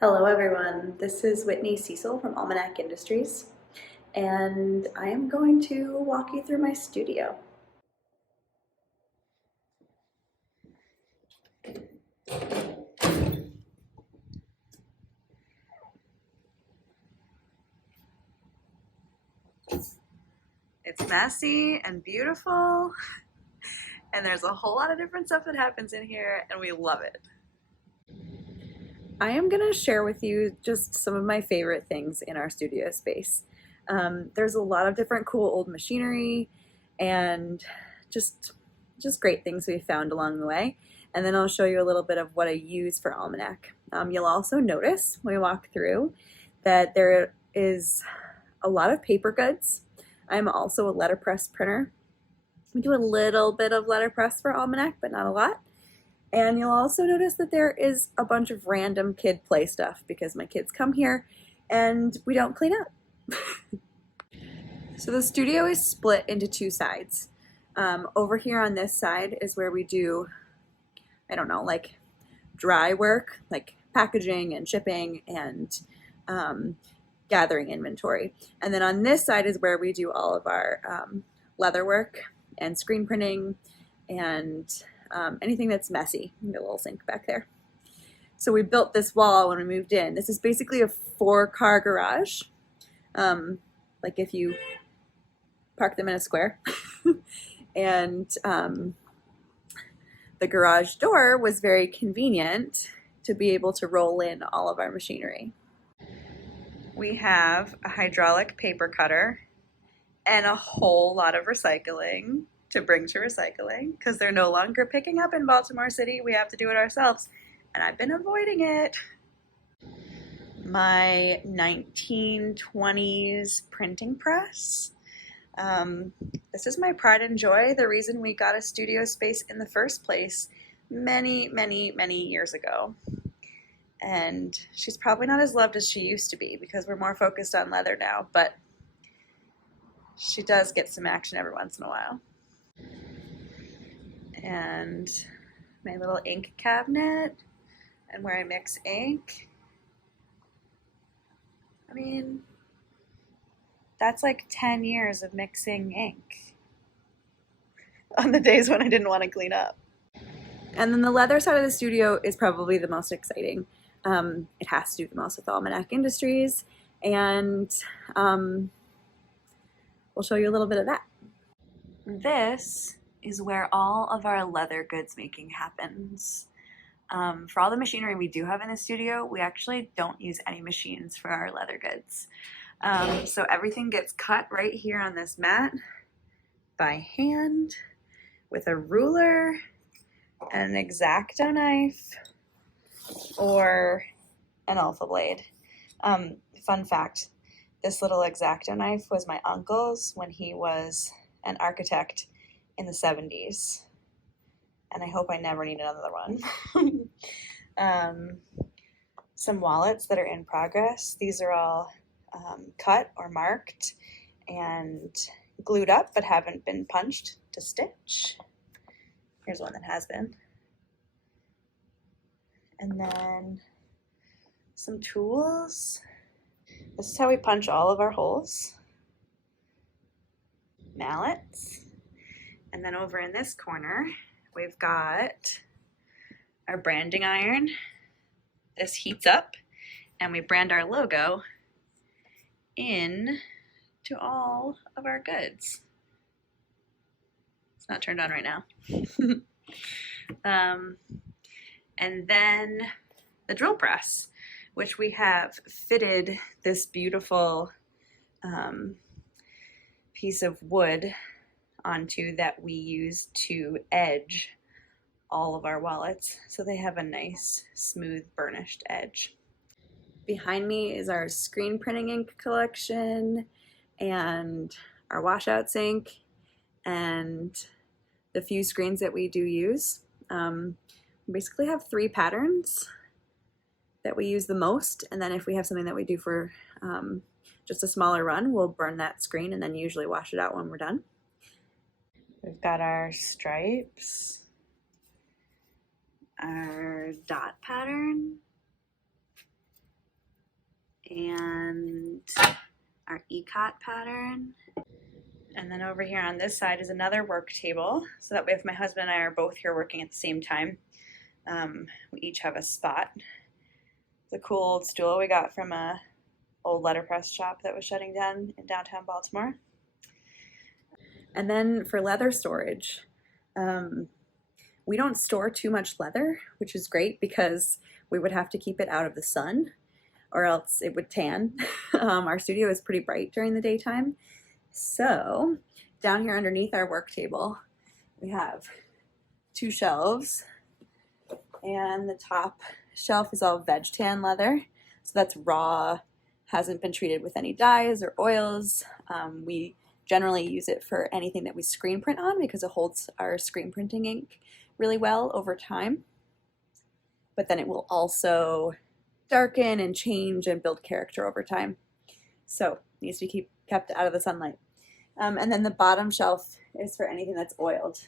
Hello everyone, this is Whitney Cecil from Almanac Industries, and I am going to walk you through my studio. It's messy and beautiful, and there's a whole lot of different stuff that happens in here, and we love it. I am going to share with you just some of my favorite things in our studio space. There's a lot of different cool old machinery and just great things we found along the way. And then I'll show you a little bit of what I use for Almanac. You'll also notice when we walk through that there is a lot of paper goods. I'm also a letterpress printer. We do a little bit of letterpress for Almanac, but not a lot. And you'll also notice that there is a bunch of random kid play stuff because my kids come here and we don't clean up. So the studio is split into two sides. Over here on this side is where we do, I don't know, like dry work, like packaging and shipping and gathering inventory. And then on this side is where we do all of our leather work and screen printing and anything that's messy. You get a little sink back there. So we built this wall when we moved in. This is basically a 4-car garage. Like if you park them in a square. And the garage door was very convenient to be able to roll in all of our machinery. We have a hydraulic paper cutter and a whole lot of recycling to bring to recycling because they're no longer picking up in Baltimore City. We have to do it ourselves, and I've been avoiding it. My 1920s printing press. This is my pride and joy, the reason we got a studio space in the first place many years ago. And she's probably not as loved as she used to be because we're more focused on leather now, but she does get some action every once in a while. And my little ink cabinet and where I mix ink. I mean, that's like 10 years of mixing ink on the days when I didn't want to clean up. And then the leather side of the studio is probably the most exciting. It has to do the most with Almanac Industries, and we'll show you a little bit of that. This is where all of our leather goods making happens. For all the machinery we do have in the studio, we actually don't use any machines for our leather goods. So everything gets cut right here on this mat by hand with a ruler and an X-Acto knife or an alpha blade. Fun fact, this little X-Acto knife was my uncle's when he was an architect in the 70s. And I hope I never need another one. Some wallets that are in progress. These are all cut or marked and glued up but haven't been punched to stitch. Here's one that has been. And then some tools. This is how we punch all of our holes. Mallets. And then over in this corner, we've got our branding iron. This heats up and we brand our logo in to all of our goods. It's not turned on right now. And then the drill press, which we have fitted this beautiful piece of wood onto that we use to edge all of our wallets so they have a nice smooth burnished edge. Behind me is our screen printing ink collection and our washout sink and the few screens that we do use. We basically have 3 patterns that we use the most, and then if we have something that we do for just a smaller run, we'll burn that screen and then usually wash it out when we're done. We've got our stripes, our dot pattern, and our ECOT pattern. And then over here on this side is another work table, so that way if my husband and I are both here working at the same time, we each have a spot. It's a cool old stool we got from a old letterpress shop that was shutting down in downtown Baltimore. And then for leather storage, we don't store too much leather, which is great because we would have to keep it out of the sun or else it would tan. Our studio is pretty bright during the daytime. So down here underneath our work table, we have 2 shelves, and the top shelf is all veg tan leather. So that's raw, hasn't been treated with any dyes or oils. We generally use it for anything that we screen print on because it holds our screen printing ink really well over time. But then it will also darken and change and build character over time. So it needs to be kept out of the sunlight. And then the bottom shelf is for anything that's oiled.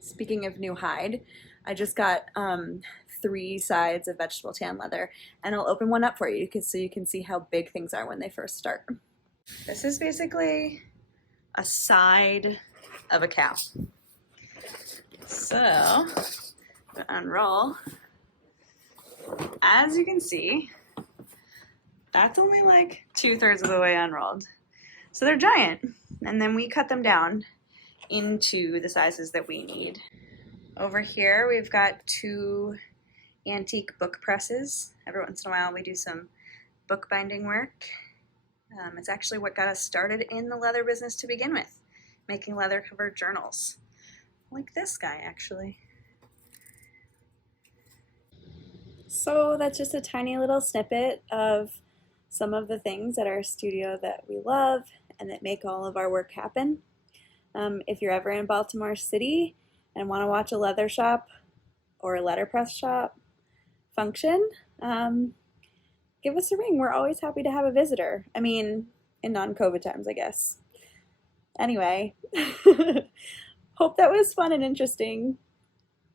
Speaking of new hide, I just got 3 sides of vegetable tan leather, and I'll open one up for you so you can see how big things are when they first start. This is basically a side of a cow. So, unroll. As you can see, that's only like 2/3 of the way unrolled. So they're giant, and then we cut them down into the sizes that we need. Over here we've got 2 antique book presses. Every once in a while we do some bookbinding work. It's actually what got us started in the leather business to begin with, making leather covered journals. Like this guy, actually. So that's just a tiny little snippet of some of the things at our studio that we love and that make all of our work happen. If you're ever in Baltimore City and want to watch a leather shop or a letterpress shop function, give us a ring. We're always happy to have a visitor. I mean, in non-COVID times, I guess. Anyway, hope that was fun and interesting.